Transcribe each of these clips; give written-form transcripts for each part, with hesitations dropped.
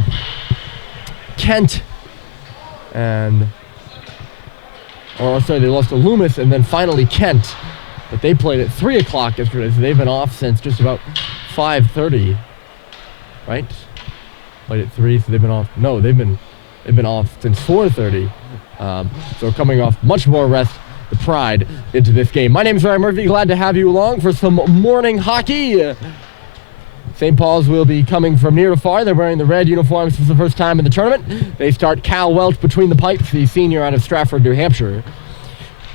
to Kent, they lost to Loomis, and then finally Kent. But they played at 3 o'clock yesterday, so they've been off since just about 5:30, right? Played at 3, so they've been off. No, they've been off since 4:30. So coming off much more rest, the Pride into this game. My name is Ryan Murphy. Glad to have you along for some morning hockey. St. Paul's will be coming from near to far. They're wearing the red uniforms for the first time in the tournament. They start Cal Welch between the pipes, the senior out of Stratford, New Hampshire.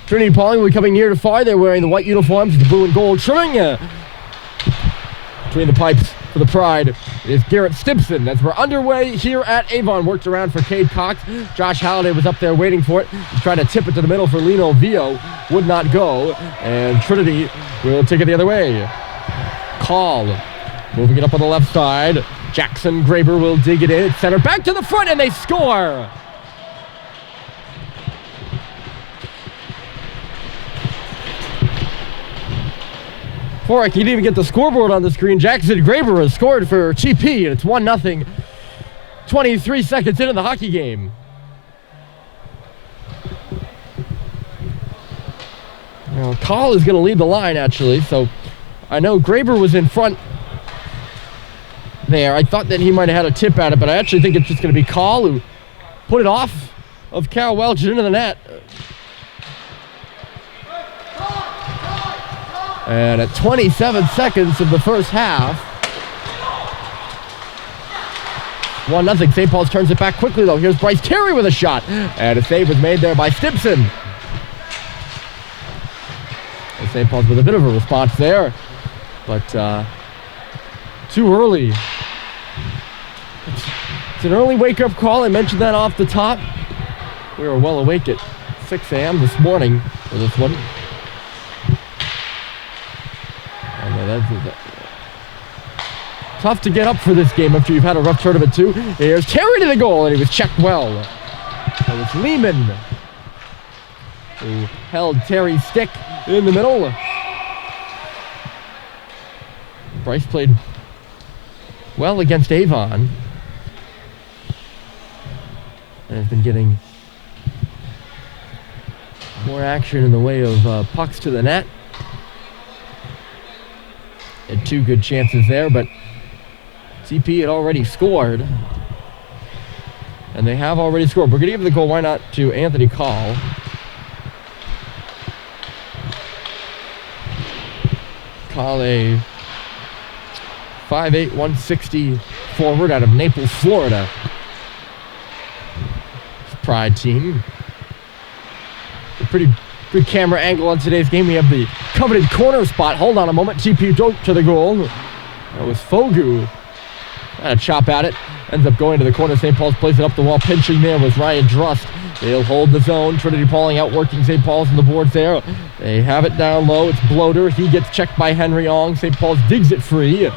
Trinity-Pawling will be coming near to far. They're wearing the white uniforms, the blue and gold trimming. Between the pipes for the Pride is Garrett Stimpson. As we're underway here at Avon. Worked around for Cade Cox. Josh Halliday was up there waiting for it. He's trying to tip it to the middle for Lino Vio. Would not go. And Trinity will take it the other way. Call. Moving it up on the left side. Jackson Graber will dig it in. Center back to the front, and they score. Before I can even get the scoreboard on the screen, Jackson Graber has scored for GP, and it's 1-0. 23 seconds into the hockey game. Now, Call is going to lead the line, actually, so I know Graber was in front there. I thought that he might have had a tip at it, but I actually think it's just going to be Call who put it off of Cal Welch into the net. And at 27 seconds of the first half, 1-0. St. Paul's turns it back quickly, though. Here's Bryce Terry with a shot. And a save was made there by Stimpson. And St. Paul's with a bit of a response there. But too early. It's an early wake-up call. I mentioned that off the top. We were well awake at 6 a.m. this morning for this one. Tough to get up for this game after you've had a rough tournament too. Here's Terry to the goal, and he was checked well. That was Lehman who held Terry's stick in the middle. Bryce played well against Avon and has been getting more action in the way of pucks to the net. Had 2 good chances there, but CP had already scored. And they have already scored. We're going to give the goal, why not, to Anthony Call. Call, a 5'8", 160 forward out of Naples, Florida. Pride team. A pretty good camera angle on today's game. We have the coveted corner spot. Hold on a moment. TP dove to the goal. That was Fogu. Had a chop at it. Ends up going to the corner. St. Paul's plays it up the wall. Pinching there was Ryan Drust. They'll hold the zone. Trinity-Pawling outworking St. Paul's on the boards there. They have it down low. It's Bloater. He gets checked by Henry Ong. St. Paul's digs it free.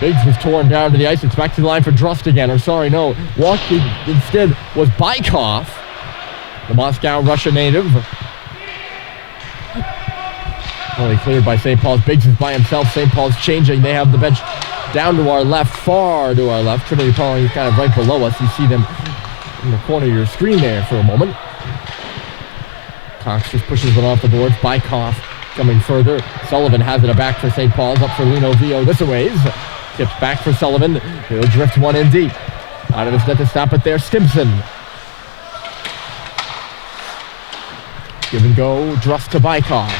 Biggs was torn down to the ice. It's back to the line for Drust again. Or sorry, no. Walking instead was Bykov, the Moscow, Russia native. Only cleared by St. Paul's. Biggs is by himself. St. Paul's changing. They have the bench down to our left, far to our left. Trinity-Pawling is kind of right below us. You see them in the corner of your screen there for a moment. Cox just pushes it off the boards. Bykov coming further. Sullivan has it back for St. Paul's. Up for Lino Vio this a ways. Tipped back for Sullivan. He'll drift one in deep. Out of his net to stop it there. Stimpson. Give and go. Drust to Bykov.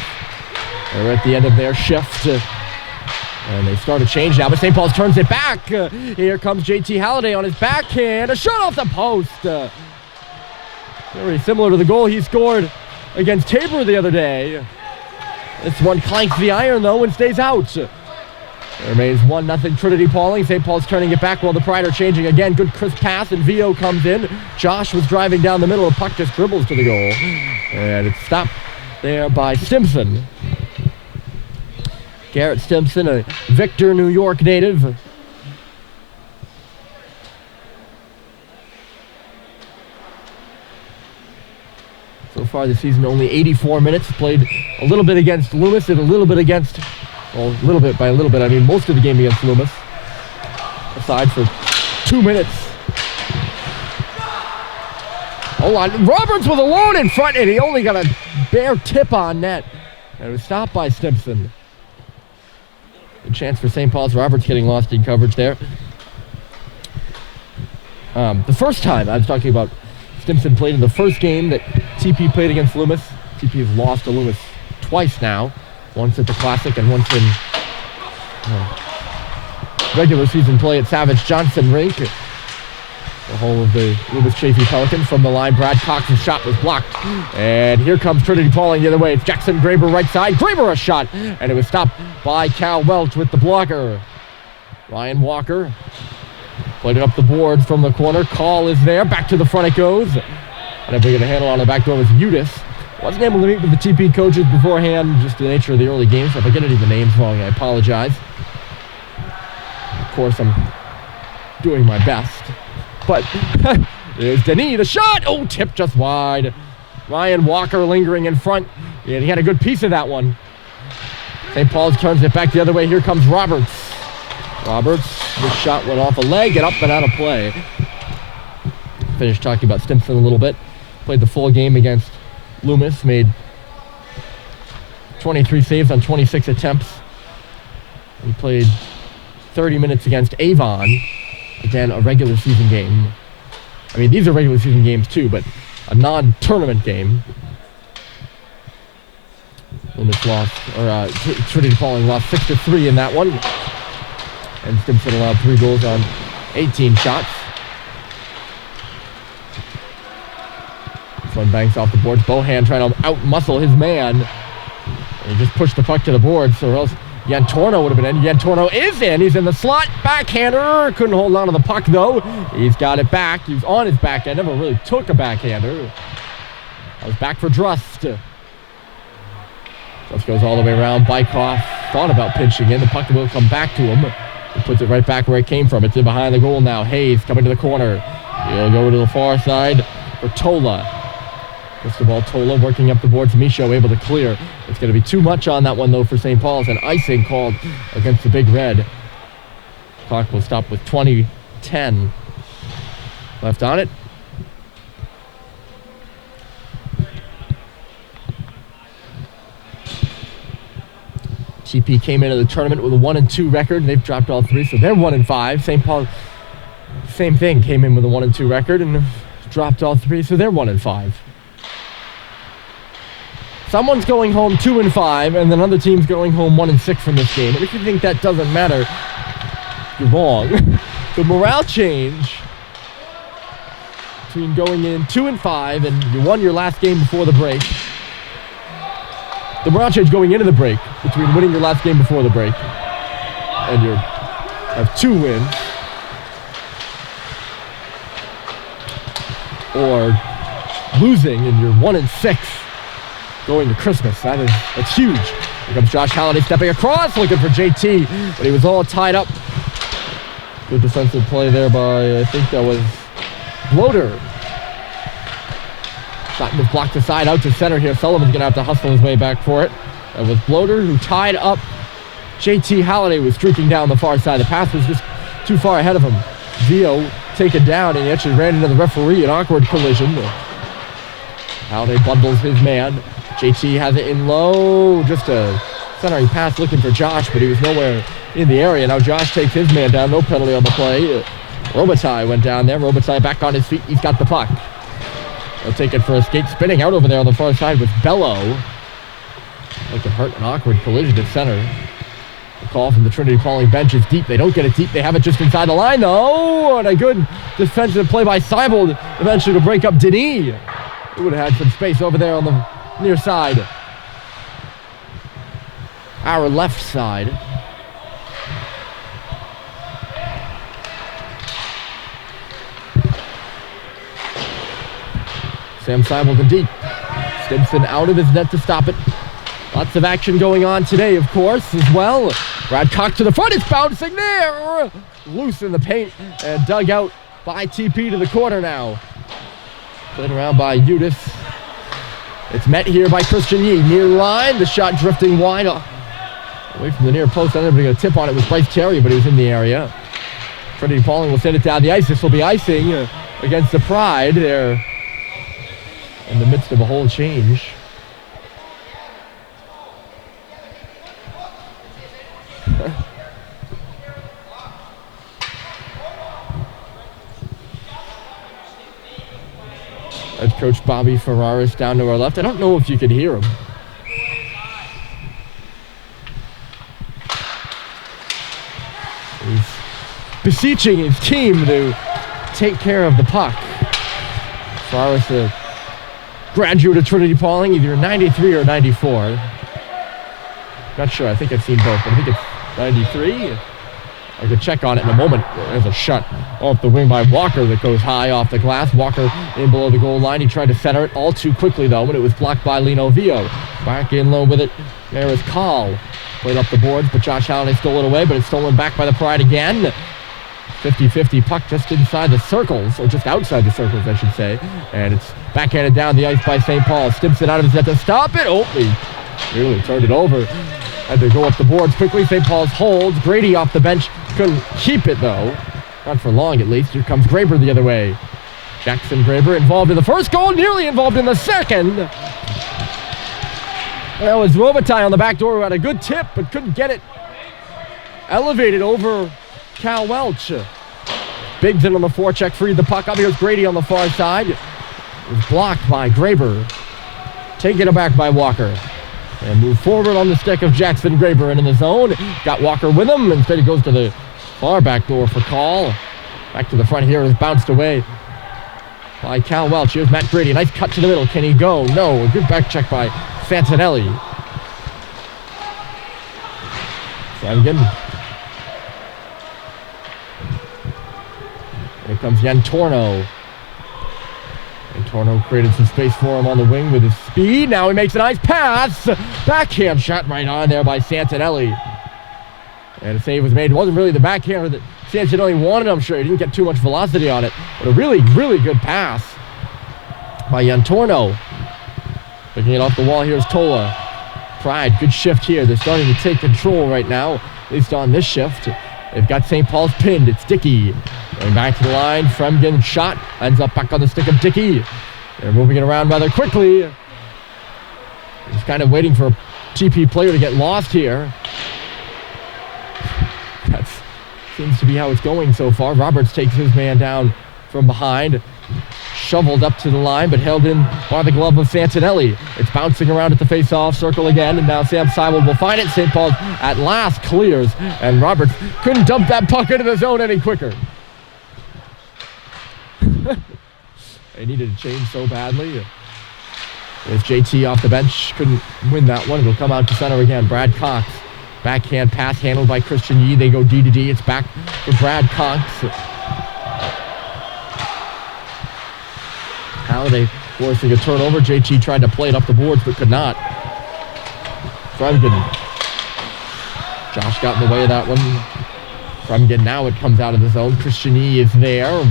They're at the end of their shift. And they start a change now, but St. Paul's turns it back. Here comes JT Halliday on his backhand. A shot off the post. Very similar to the goal he scored against Tabor the other day. This one clanks the iron, though, and stays out. There remains 1-0 Trinity-Pawling. St. Paul's turning it back while the Pride are changing again. Good crisp pass, and Vio comes in. Josh was driving down the middle. The puck just dribbles to the goal. And it's stopped there by Stimpson. Garrett Stimpson, a Victor, New York native. So far this season, only 84 minutes. Played a little bit against Loomis and a little bit against, well, a little bit, by a little bit, I mean most of the game against Loomis. Aside for 2 minutes. Hold on. Roberts with a load in front, and he only got a bare tip on net. And it was stopped by Stimson. Good chance for St. Paul's. Roberts getting lost in coverage there. The first time I was talking about Stimson played in the first game that TP played against Loomis. TP has lost to Loomis twice now. Once at the Classic and once in regular season play at Savage Johnson Rink. The whole of the Loomis Chaffee Pelicans from the line. Brad Cox's shot was blocked. And here comes Trinity-Pawling the other way. It's Jackson Graber right side. Graber a shot. And it was stopped by Cal Welch with the blocker. Ryan Walker played it up the boards from the corner. Call is there. Back to the front it goes. And if we get a handle on the back door was Udis. Wasn't able to meet with the TP coaches beforehand. Just the nature of the early games. So if I get any of the names wrong, I apologize. Of course, I'm doing my best. But there's Denis, the shot. Oh, tip just wide. Ryan Walker lingering in front. Yeah, he had a good piece of that one. St. Paul's turns it back the other way. Here comes Roberts. This shot went off a leg and up and out of play. Finished talking about Stimson a little bit. Played the full game against Loomis. Made 23 saves on 26 attempts. He played 30 minutes against Avon. Again, a regular season game. I mean, these are regular season games too, but a non-tournament game. Loomis lost, or Trinity-Pawling lost 6-3 in that one. And Stimson allowed 3 goals on 18 shots. This one banks off the boards. Bohan trying to out-muscle his man. And he just pushed the puck to the boards, or else Yantorno would have been in. Yantorno is in. He's in the slot. Backhander. Couldn't hold on to the puck, though. He's got it back. He was on his backhand. Never really took a backhander. That was back for Drust. Drust goes all the way around. Bykoff thought about pinching in. The puck will come back to him. He puts it right back where it came from. It's in behind the goal now. Hayes coming to the corner. He'll go to the far side for Tola. First of all, Tola working up the boards. Michaud able to clear. It's going to be too much on that one, though, for St. Paul's. And icing called against the Big Red. Clock will stop with 20:10 left on it. GP came into the tournament with a 1-2 record. They've dropped all 3, so they're 1-5. St. Paul, same thing, came in with a 1-2 record and dropped all 3, so they're 1-5. Someone's going home 2-5, and then other team's going home 1-6 from this game. And if you think that doesn't matter, you're wrong. The morale change between going in 2-5 and you won your last game before the break. The morale change going into the break between winning your last game before the break and you have 2 wins, or losing and you're 1-6 going to Christmas. That's huge. Here comes Josh Halliday stepping across, looking for JT, but he was all tied up. Good defensive play there by, I think that was Bloater. Shot was blocked aside out to center here. Sullivan's going to have to hustle his way back for it. That was Bloater who tied up JT. Halliday was streaking down the far side. The pass was just too far ahead of him. Zio taken down, and he actually ran into the referee. An awkward collision. Halliday bundles his man. JT has it in low. Just a centering pass looking for Josh, but he was nowhere in the area. Now Josh takes his man down. No penalty on the play. Robitaille went down there. Robitaille back on his feet. He's got the puck. He'll take it for a skate. Spinning out over there on the far side with Bello. Like it hurt, an awkward collision at center. The call from the Trinity-Pawling bench is deep. They don't get it deep. They have it just inside the line, though. And a good defensive play by Seibold eventually to break up Denis. He would have had some space over there on the near side. Our left side. Sam Seibold in deep. Stimson out of his net to stop it. Lots of action going on today, of course, as well. Brad Cox to the front. It's bouncing there. Loose in the paint and dug out by TP to the corner now. Played around by Udis. It's met here by Christian Yee. Near line. The shot drifting wide. Away from the near post. Anybody got a tip on it was Bryce Terry, but he was in the area. Trinity-Pawling will send it down the ice. This will be icing against the Pride. They're in the midst of a whole change. Head coach Bobby Ferraris down to our left. I don't know if you can hear him. He's beseeching his team to take care of the puck. Ferraris, a graduate of Trinity-Pawling, either 93 or 94. Not sure. I think I've seen both, but I think it's 93. I could check on it in a moment. There's a shot off the wing by Walker that goes high off the glass. Walker in below the goal line. He tried to center it all too quickly, though, when it was blocked by Lino Vio. Back in low with it. There is Call. Played up the boards, but Josh Halliday stole it away, but it's stolen back by the Pride again. 50-50 puck just inside the circles, or just outside the circles, I should say. And it's backhanded down the ice by St. Paul. Stimps it out of his net to stop it. Oh, he really turned it over. Had to go up the boards quickly. St. Paul's holds. Grady off the bench. Couldn't keep it, though. Not for long, at least. Here comes Graber the other way. Jackson Graber involved in the first goal, nearly involved in the second. That was Robitaille on the back door who had a good tip, but couldn't get it elevated over Cal Welch. Biggs in on the forecheck, freed the puck up. Here's Grady on the far side. It was blocked by Graber. Taken aback by Walker. And move forward on the stick of Jackson Graber in the zone. Got Walker with him. Instead he goes to the far back door for Call. Back to the front here. Is bounced away by Cal Welch. Here's Matt Grady. Nice cut to the middle. Can he go? No. A good back check by Santinelli. Flanagan. Here comes Yantorno. Yantorno created some space for him on the wing with his speed. Now he makes a nice pass. Backhand shot right on there by Santinelli. And a save was made. It wasn't really the backhander that Santinelli wanted, I'm sure. He didn't get too much velocity on it. But a really, really good pass by Yantorno. Picking it off the wall, here's Tola. Pride, good shift here. They're starting to take control right now, at least on this shift. They've got St. Paul's pinned. It's Dickey. Going back to the line. Fremgen shot. Ends up back on the stick of Dickey. They're moving it around rather quickly. He's kind of waiting for a TP player to get lost here. That seems to be how it's going so far. Roberts takes his man down from behind. Shoveled up to the line, but held in by the glove of Santinelli. It's bouncing around at the face-off circle again, and now Sam Seiwell will find it. St. Paul's at last clears, and Roberts couldn't dump that puck into the zone any quicker. They needed to change so badly. There's JT off the bench. Couldn't win that one. It'll come out to center again. Brad Cox. Backhand pass handled by Christian Yee. They go D to D. It's back for Brad Cox. Halliday forcing a turnover. JT tried to play it up the boards but could not. Fremgen. Josh got in the way of that one. Fremgen, now it comes out of the zone. Christian Yee is there.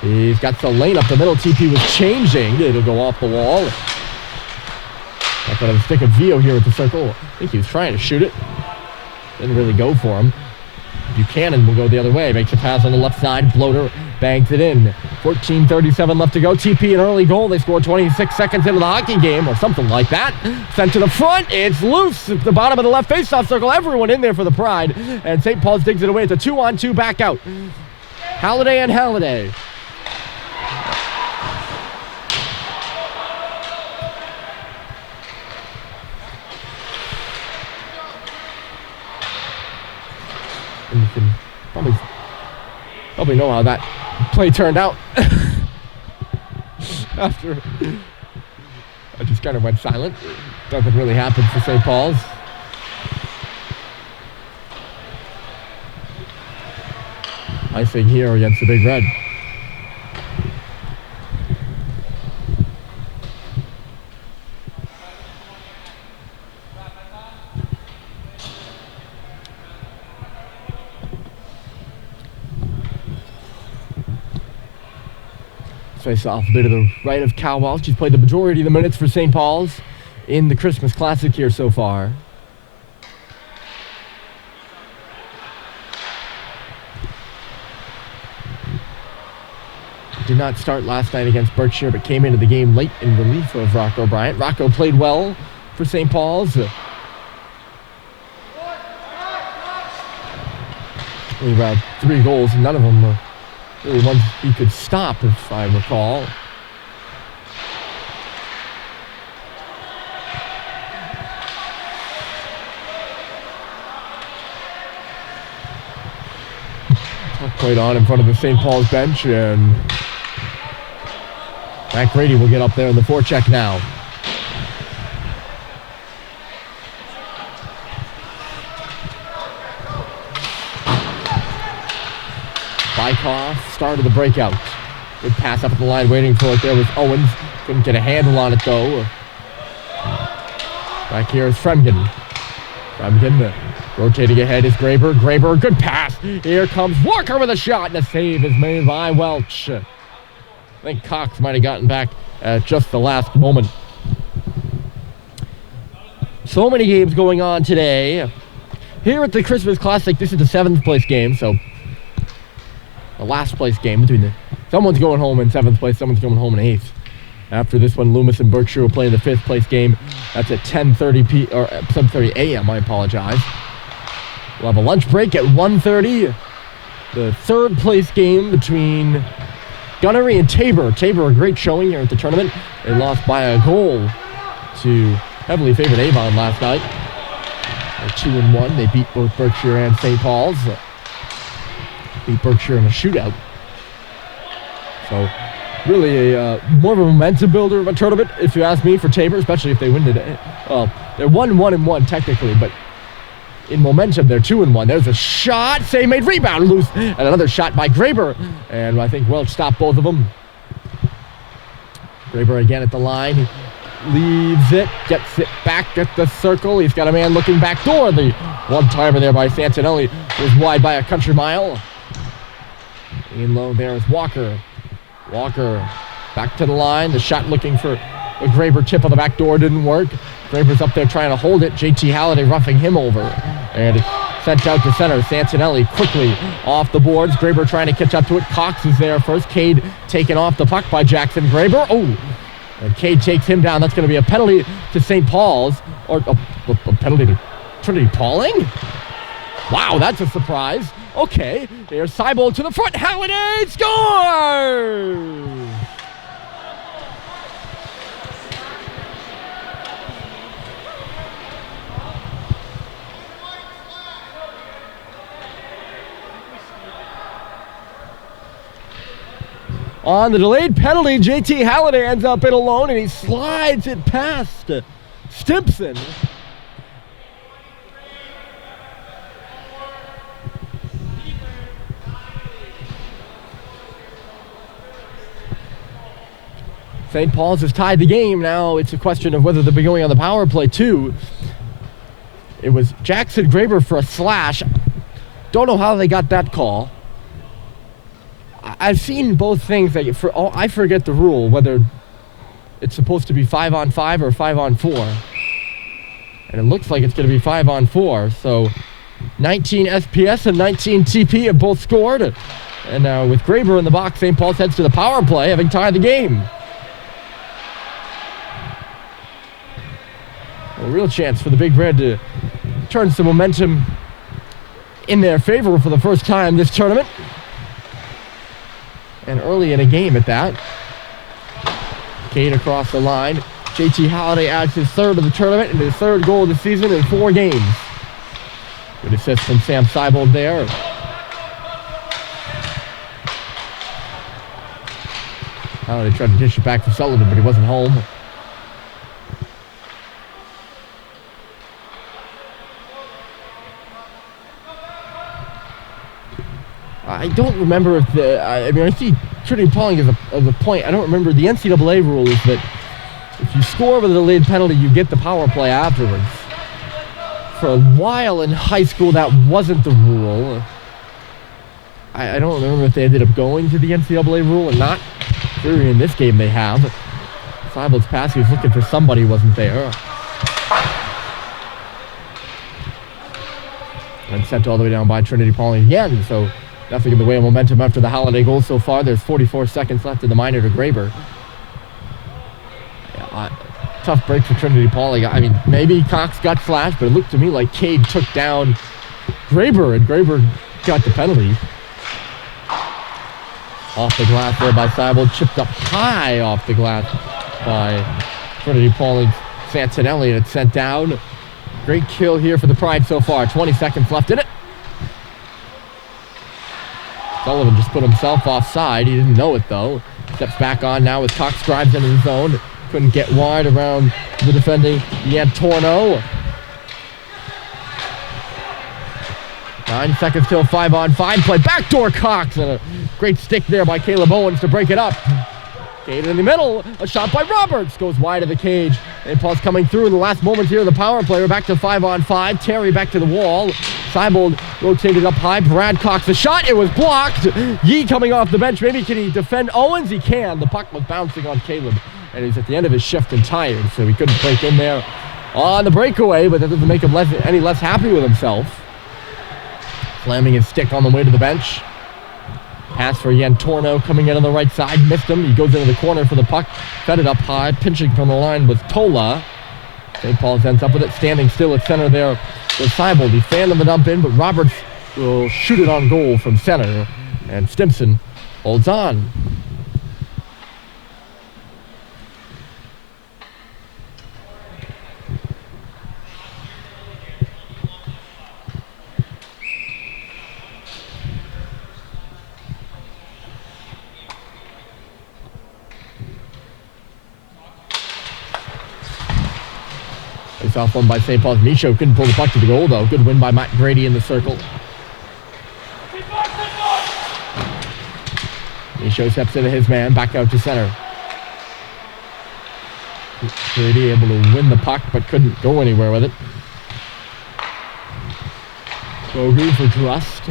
He's got the lane up the middle. TP was changing. It'll go off the wall. Back on the stick of Vio here at the circle. I think he was trying to shoot it. Didn't really go for him. Buchanan will go the other way. Makes a pass on the left side. Bloater banks it in. 14:37 left to go. TP an early goal. They scored 26 seconds into the hockey game or something like that. Sent to the front. It's loose at the bottom of the left faceoff circle. Everyone in there for the Pride. And St. Paul's digs it away. It's a 2-on-2 back out. Halliday and Halliday. And you can probably know how that play turned out. After I just kind of went silent. Nothing really happened for St. Paul's. Icing here against the Big Red. Face off a bit to the right of Cal Welch. He's played the majority of the minutes for St. Paul's in the Christmas Classic here so far. did not start last night against Berkshire, but came into the game late in relief of Rocco Bryant. Rocco played well for St. Paul's. Only around 3 goals, none of them were really ones he could stop, if I recall. Played on in front of the St. Paul's bench, and Matt Grady will get up there in the forecheck now. Bykoff started the breakout. Good pass up at the line, waiting for it. There was Owens. Couldn't get a handle on it, though. Back here is Fremgen. Fremgen rotating ahead is Graber. Graber, good pass. Here comes Walker with a shot, and a save is made by Welch. I think Cox might have gotten back at just the last moment. So many games going on today. Here at the Christmas Classic, this is the 7th place game, so the last place game between someone's going home in 7th place, someone's going home in 8th. After this one, Loomis and Berkshire will play the 5th place game. That's at 7:30 a.m. I apologize. We'll have a lunch break at 1:30. The 3rd place game between Gunnery and Tabor. Tabor, a great showing here at the tournament. They lost by a goal to heavily favored Avon last night. They're 2-1. They beat both Berkshire and St. Paul's. Beat Berkshire in a shootout. So really more of a momentum builder of a tournament, if you ask me, for Tabor, especially if they win today. Well, they're 1-1 technically, but in momentum, they're 2-1. There's a shot, save made, rebound loose, and another shot by Graber, and I think Welch stopped both of them. Graber again at the line, leaves it, gets it back at the circle. He's got a man looking back door. The one-timer there by Santinelli was wide by a country mile. In low there is Walker. Walker back to the line. The shot looking for the Graber tip on the back door didn't work. Graber's up there trying to hold it. JT Halliday roughing him over. And it's sent out to center. Santinelli quickly off the boards. Graber trying to catch up to it. Cox is there first. Cade taken off the puck by Jackson Graber. Oh! And Cade takes him down. That's going to be a penalty to St. Paul's. Or a penalty to Trinity-Pawling? Wow, that's a surprise. Okay, there's Seibold to the front. Halliday scores! On the delayed penalty, JT Halliday ends up in alone, and he slides it past Stimpson. St. Paul's has tied the game. Now it's a question of whether they'll be going on the power play too. It was Jackson Graber for a slash. Don't know how they got that call. I've seen both things. I forget the rule, whether it's supposed to be 5-on-5 or 5-on-4. And it looks like it's going to be 5-on-4. So 19 SPS and 19 TP have both scored. And now with Graber in the box, St. Paul's heads to the power play, having tied the game. A real chance for the Big Red to turn some momentum in their favor for the first time this tournament. And early in a game at that. Cade across the line. JT Halliday adds his 3rd of the tournament and his 3rd goal of the season in 4 games. Good assist from Sam Seibold there. Halliday tried to dish it back to Sullivan, but he wasn't home. I don't remember if I see Trinity-Pawling as a point. I don't remember. The NCAA rule is that if you score with a delayed penalty, you get the power play afterwards. For a while in high school, that wasn't the rule. I don't remember if they ended up going to the NCAA rule or not. Clearly in this game they have. Seibold's pass, he was looking for somebody who wasn't there. And sent all the way down by Trinity-Pawling again, so Nothing in the way of momentum after the Holiday goal so far. There's 44 seconds left in the minor to Graber. Tough break for Trinity-Pawling. I mean, maybe Cox got slashed, but it looked to me like Cade took down Graber, and Graber got the penalty. Off the glass there by Seibold, chipped up high off the glass by Trinity-Pawling's Santinelli, and it's sent down. Great kill here for the Pride so far. 20 seconds left in it. Sullivan just put himself offside. He didn't know it, though. Steps back on now with Cox drives into the zone. Couldn't get wide around the defending Yantorno. 9 seconds till 5-on-5 play. Backdoor Cox, and a great stick there by Caleb Owens to break it up. Cade in the middle. A shot by Roberts. Goes wide of the cage. St. Paul's coming through in the last moments here of the power play. We're back to 5-on-5. Terry back to the wall. Seibold rotated up high. Brad Cox the shot. It was blocked. Yee coming off the bench. Maybe can he defend Owens? He can. The puck was bouncing on Caleb. And he's at the end of his shift and tired, so he couldn't break in there on the breakaway, but that doesn't make him any less happy with himself. Slamming his stick on the way to the bench. Pass for Yantorno coming in on the right side. Missed him. He goes into the corner for the puck. Fed it up high. Pinching from the line was Tola. St. Paul's ends up with it. Standing still at center there with Seibold. He fanned him the dump in, but Roberts will shoot it on goal from center. And Stimson holds on. Face off one by St. Paul's. Michaud couldn't pull the puck to the goal, though. Good win by Matt Grady in the circle. Michaud steps into his man, back out to center. Grady able to win the puck, but couldn't go anywhere with it. Bogey for Drust.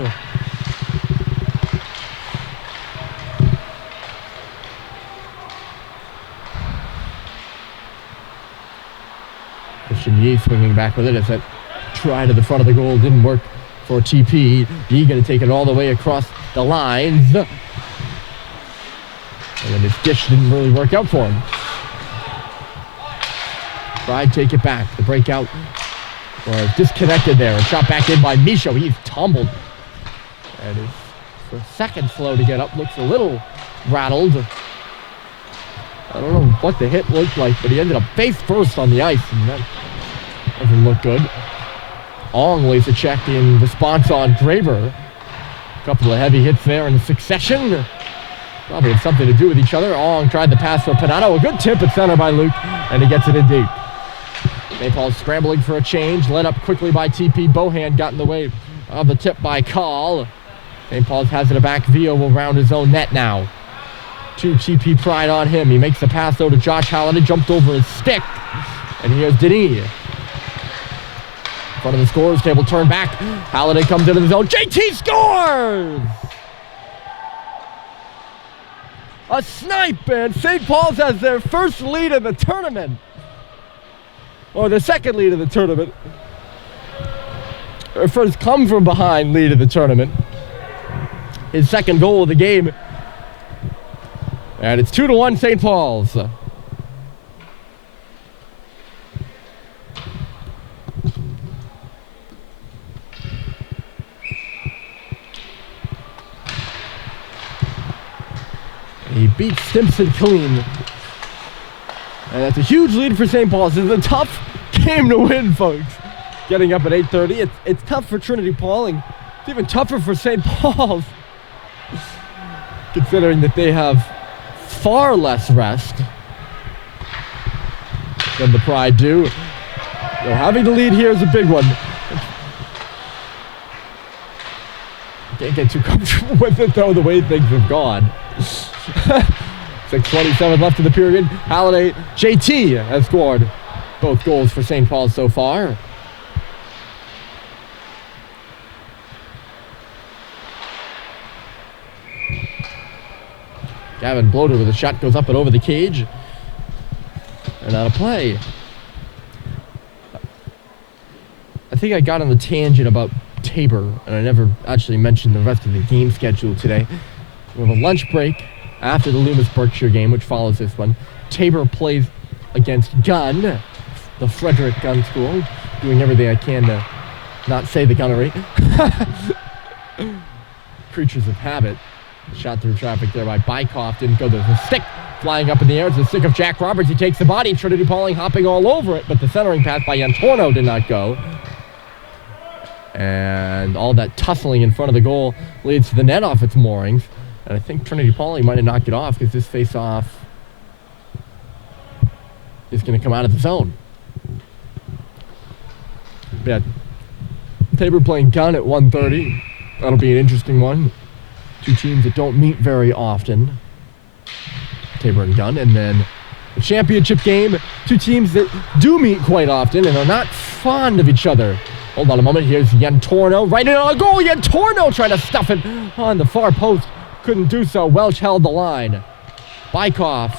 Yee swinging back with it as that try to the front of the goal didn't work for TP. Yee going to take it all the way across the lines. And then his dish didn't really work out for him. Pride take it back. The breakout was disconnected there and shot back in by Michaud. He's tumbled. And is for a second slow to get up. Looks a little rattled. I don't know what the hit looked like, but he ended up face first on the ice. And that doesn't look good. Ong lays a check in response on Graber. A couple of heavy hits there in succession. Probably had something to do with each other. Ong tried the pass for Panato. A good tip at center by Luke, and he gets it in deep. St. Paul's scrambling for a change. Led up quickly by TP. Bohan got in the way of the tip by Call. St. Paul's has it back. Vio will round his own net now. 2 TP Pride on him. He makes the pass though to Josh Halliday. Jumped over his stick. And here's Denis. In front of the scorers table, turn back. Halliday comes into the zone. JT scores! A snipe, and St. Paul's has their first lead of the tournament. Or their second lead of the tournament. Their first come from behind lead of the tournament. His second goal of the game. And it's 2-1 St. Paul's. He beats Stimson clean. And that's a huge lead for St. Paul's. This is a tough game to win, folks. Getting up at 8:30. It's tough for Trinity-Pawling. It's even tougher for St. Paul's. Considering that they have far less rest than the Pride do. So having the lead here is a big one. Can't get too comfortable with it, though, the way things have gone. 6:27 left in the period. Halliday, JT has scored both goals for St. Paul's so far. Gavin Bloater with a shot goes up and over the cage. And out of play. I think I got on the tangent about Tabor, and I never actually mentioned the rest of the game schedule today. We have a lunch break after the Loomis-Berkshire game, which follows this one. Tabor plays against Gunn, the Frederick Gun School, doing everything I can to not say the gunnery. Creatures of habit. Shot through traffic there by Bykoff. Didn't go. There's a stick flying up in the air. It's the stick of Jack Roberts. He takes the body. Trinity-Pawling hopping all over it, but the centering pass by Yantorno did not go. And all that tussling in front of the goal leads to the net off its moorings. And I think Trinity-Pawling might have knocked it off because this face-off is going to come out of the zone. Yeah, Tabor playing Gunn at 1:30. That'll be an interesting one. Two teams that don't meet very often. Tabor and Gunn. And then the championship game. Two teams that do meet quite often and are not fond of each other. Hold on a moment. Here's Yantorno. Right in on a goal. Yantorno trying to stuff it on the far post. Couldn't do so. Welch held the line. Bykoff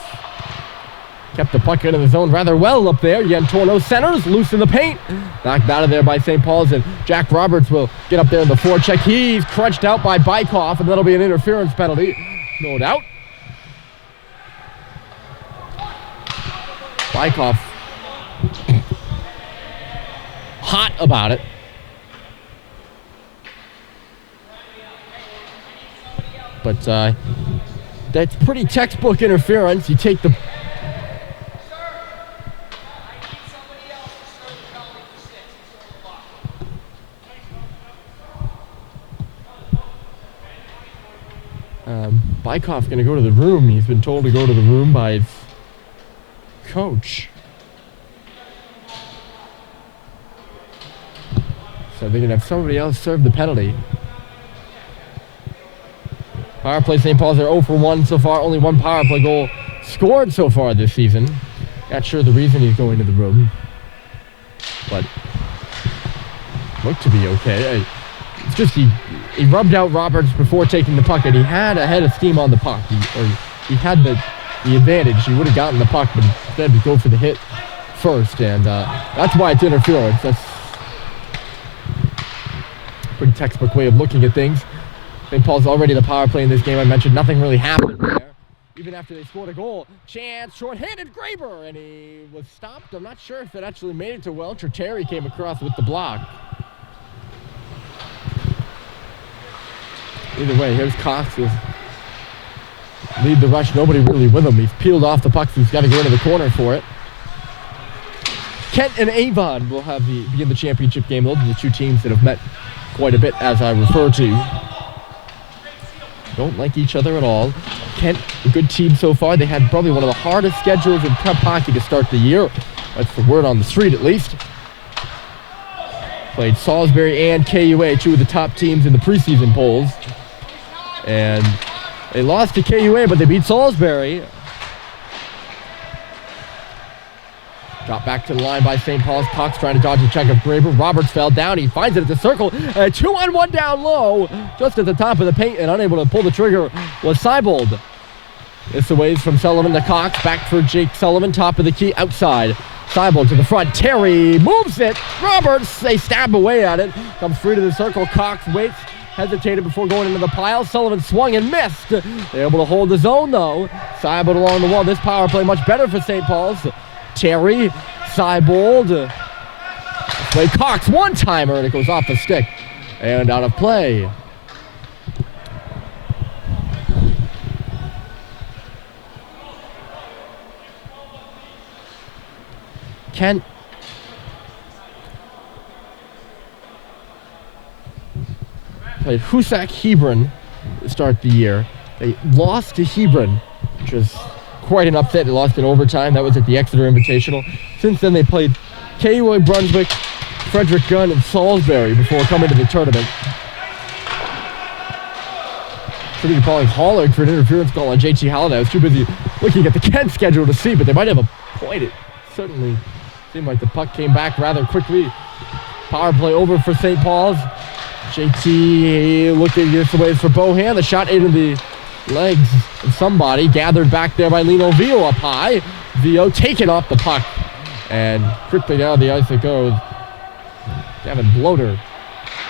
kept the puck into the zone rather well up there. Yantorno centers, loose in the paint. Knocked out of there by St. Paul's, and Jack Roberts will get up there in the forecheck. He's crunched out by Bykoff, and that'll be an interference penalty. No doubt. Bykoff hot about it. But that's pretty textbook interference. You take the Bykoff going to go to the room. He's been told to go to the room by his coach. So they're going to have somebody else serve the penalty. Power play, St. Paul's are 0 for 1 so far. Only one power play goal scored so far this season. Not sure the reason he's going to the room, but looked to be okay. It's just he rubbed out Roberts before taking the puck, and he had a head of steam on the puck. He had the advantage. He would have gotten the puck, but instead to go for the hit first, and that's why it's interference. That's a pretty textbook way of looking at things. St. Paul's already the power play in this game. I mentioned nothing really happened there. Even after they scored a goal, chance, short-handed Graber, and he was stopped. I'm not sure if it actually made it to Welch or Terry came across with the block. Either way, here's Cox with lead the rush. Nobody really with him. He's peeled off the puck, so he's got to go into the corner for it. Kent and Avon will be in the championship game. Those are the two teams that have met quite a bit, as I refer to. Don't like each other at all. Kent, a good team so far. They had probably one of the hardest schedules in prep hockey to start the year. That's the word on the street, at least. Played Salisbury and KUA, two of the top teams in the preseason polls. And they lost to KUA, but they beat Salisbury. Got back to the line by St. Paul's. Cox trying to dodge a check of Graber. Roberts fell down. He finds it at the circle. A 2-on-1 down low, just at the top of the paint, and unable to pull the trigger was Seibold. This away from Sullivan to Cox. Back for Jake Sullivan. Top of the key, outside. Seibold to the front. Terry moves it. Roberts, they stab away at it. Comes free to the circle. Cox waits. Hesitated before going into the pile. Sullivan swung and missed. They're able to hold the zone, though. Seibold along the wall. This power play much better for St. Paul's. Terry, Seibold. Play Cox, one-timer, and it goes off the stick and out of play. Kent played Hoosac Hebron to start the year. They lost to Hebron, which was quite an upset. They lost in overtime. That was at the Exeter Invitational. Since then, they played KUA Brunswick, Frederick Gunn, and Salisbury before coming to the tournament. Trinity-Pawling hollered for an interference call on JT Halliday. I was too busy looking at the Kent schedule to see, but they might have a point. It certainly seemed like the puck came back rather quickly. Power play over for St. Paul's. JT looking this way for Bohan. The shot into the legs of somebody. Gathered back there by Lino Vio up high. Vio taken off the puck. And quickly down the ice it goes. Gavin Bloater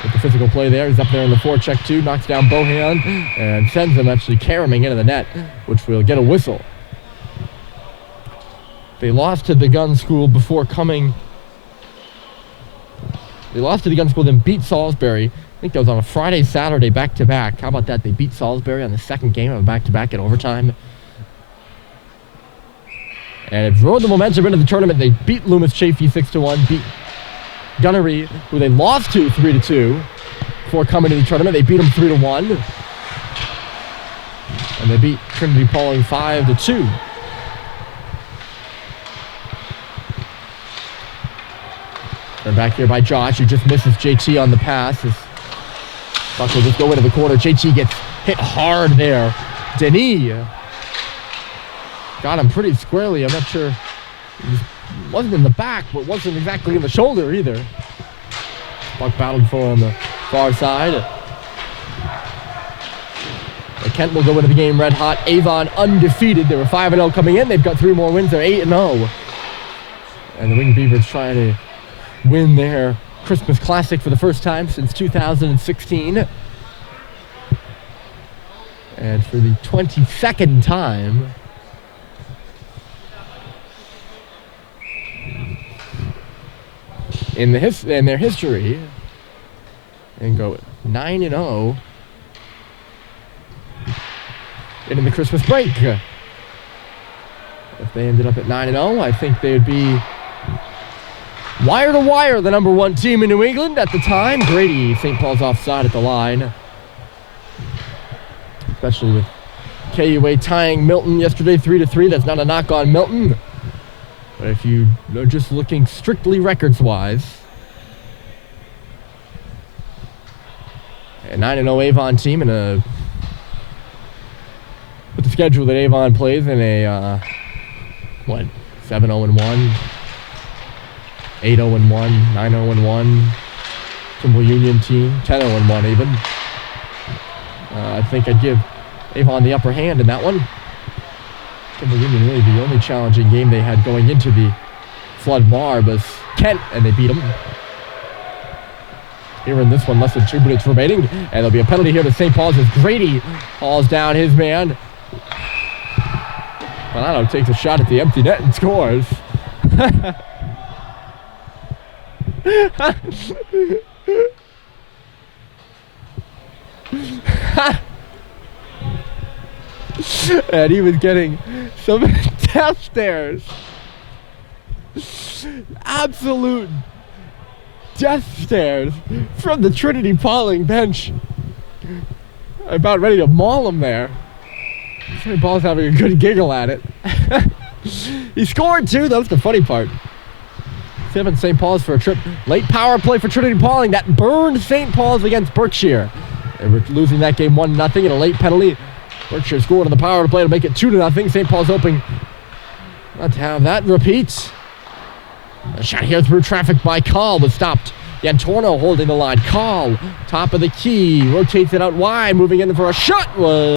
with the physical play there. He's up there in the forecheck too, knocks down Bohan and sends him actually caroming into the net, which will get a whistle. They lost to the gun school before coming. They lost to the gun school, then beat Salisbury. I think that was on a Friday, Saturday, back-to-back. How about that? They beat Salisbury on the second game of a back-to-back in overtime. And it rode the momentum into the tournament. They beat Loomis Chaffee 6-1, beat Gunnery, who they lost to 3-2 before coming to the tournament. They beat them 3-1. And they beat Trinity-Pawling 5-2. Turned back here by Josh, who just misses JT on the pass. This puck will just go into the corner. JT gets hit hard there. Denis got him pretty squarely. I'm not sure. He wasn't in the back, but wasn't exactly in the shoulder either. Puck battled for on the far side. But Kent will go into the game red hot. Avon undefeated. They were 5-0 coming in. They've got 3 more wins. They're 8-0. And the Winged Beavers trying to win their Christmas Classic for the first time since 2016. And for the 22nd time in their history, and go 9-0 in the Christmas break. If they ended up at 9-0, I think they would be wire to wire the number 1 team in New England at the time. Grady, St. Paul's offside at the line, especially with KUA tying Milton yesterday 3-3. That's not a knock on Milton. But if you are just looking strictly records-wise, a 9-0 Avon team with the schedule that Avon plays in a 7-0-1, 8-0-1, 9-0-1, Kimball Union team, 10-0-1 even. I think I'd give Avon the upper hand in that one. Kimball Union, really the only challenging game they had going into the flood bar was Kent, and they beat them. Here in this one, less than 2 minutes remaining, and there'll be a penalty here to St. Paul's as Grady hauls down his man. Milano takes a shot at the empty net and scores. And he was getting some death stares. Absolute death stares from the Trinity-Pawling bench. About ready to maul him there. St. Paul's having a good giggle at it. He scored too, that's the funny part. 7 St. Paul's for a trip. Late power play for Trinity-Pawling that burned St. Paul's against Berkshire. They were losing that game 1-0 in a late penalty. Berkshire scored on the power play to make it 2-0. St. Paul's hoping not to have that repeat. A shot here through traffic by Call was stopped. Yantorno holding the line. Call, top of the key, rotates it out wide, moving in for a shot. Was